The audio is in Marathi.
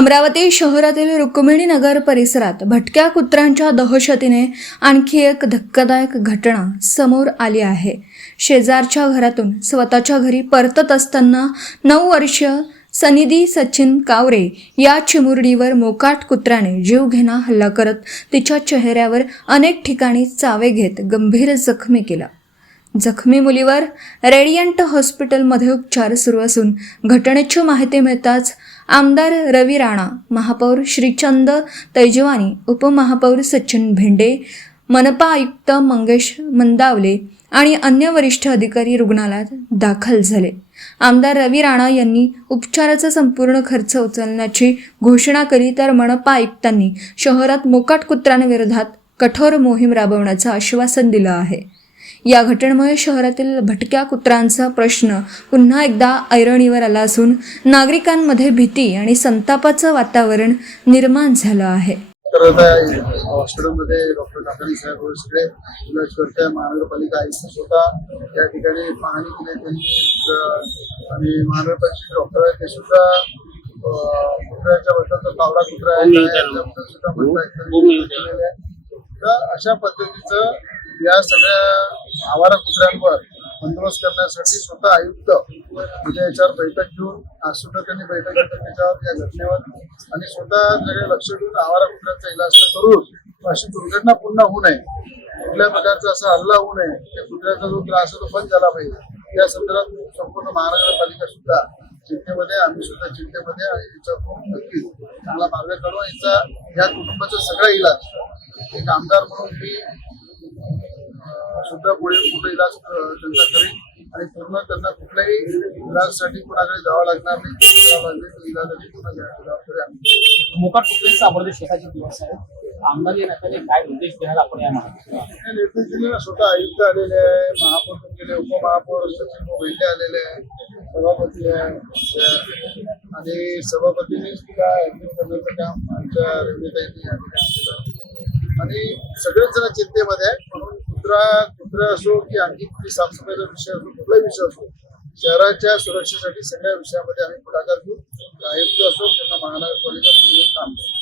अमरावती शहरातील रुक्मिणी नगर परिसरात भटक्या कुत्र्यांच्या दहशतीने आणखी एक धक्कादायक घटना समोर आली आहे। शेजारच्या घरातून स्वतःच्या घरी परतत असताना 9 वर्षीय सनिधी सचिन कावरे या चिमुरडीवर मोकाट कुत्र्याने जीवघेणा हल्ला करत तिच्या चेहऱ्यावर अनेक ठिकाणी चावे घेत गंभीर जखमी केला। जखमी मुलीवर रेडियंट हॉस्पिटलमध्ये उपचार सुरू असून घटनेची माहिती मिळताच आमदार रवी राणा, महापौर श्रीचंद तैजवानी, उपमहापौर सचिन भेंडे, मनपा आयुक्त मंगेश मंदावले आणि अन्य वरिष्ठ अधिकारी रुग्णालयात दाखल झाले। आमदार रवी राणा यांनी उपचाराचा संपूर्ण खर्च उचलण्याची घोषणा केली, तर मनपा आयुक्तांनी शहरात मोकाट कुत्र्यांविरोधात कठोर मोहीम राबवण्याचं आश्वासन दिलं आहे। या घटनेमुळे शहरातील भटक्या कुत्र्यांचा प्रश्न पुन्हा एकदा ऐरणीवर आला असून नागरिकांमध्ये भीती आणि संतापाचं वातावरण निर्माण झालं आहे। हॉस्पिटलमध्ये डॉक्टर काकाणी साहेब सगळे इलाज करताय। महानगरपालिका आयुक्त स्वतः या ठिकाणी पाहणी केली त्यांनी आणि महानगरपालिकेचे डॉक्टर आहेत ते सुद्धा कुत्र्याच्या बद्दल कावडा कुत्रा आहे सुद्धा म्हणताय। तर अशा पद्धतीचं या सगळ्या आवारा कुत्र्यांवर बंदोबस्त करण्यासाठी स्वतः आयुक्त म्हणजे याच्यावर बैठक घेऊन आज सुद्धा त्यांनी बैठक घेतली त्याच्यावर या घटनेवर आणि स्वतः सगळे लक्ष देऊन आवारा कुत्र्यांचा इलाज करून अशी दुर्घटना पुन्हा होऊ नये, कुठल्या प्रकारचा असा हल्ला होऊ नये, त्या कुत्र्याचा जो त्रास तो बंद झाला पाहिजे। या संदर्भात संपूर्ण महानगरपालिका सुद्धा चिंतेमध्ये, आम्ही सुद्धा चिंतेमध्ये आणि याच्यातून नक्की चांगला मार्ग काढून याचा या कुटुंबाचा सगळा इलाज एक आमदार म्हणून मी सुद्धा पुढे कुठे इलाज त्यांचा करेल आणि पूर्ण त्यांना कुठल्याही इलाजासाठी कुणाकडे जावं लागणार नाही। इलाजाची पूर्ण जबाबदारी आम्ही मोकाट कुत्र्यांचा आपण शेताचे दिवस आहे, आमदार या नात्याने काय निर्देश द्यायला आपण या निर्देश दिले ना, स्वतः आयुक्त आलेले आहे, महापौर गेले, उपमहापौर सचिन भेंडे आलेले आहे, सभापती आहे आणि सभापतींनी सुद्धा ऍक्टिव्ह करण्याचं काम आमच्या रेवणीताईंनी या ठिकाणी केलं आणि सगळेच जण चिंतेमध्ये आहे। म्हणून कुत्रा असो की आणखी कुठली साफसफाईचा विषय असो, कुठलाही विषय असो, शहराच्या सुरक्षेसाठी सगळ्या विषयामध्ये आम्ही पुढाकार घेऊ। आयुक्त असो किंवा महानगरपालिका पुढे काम करू।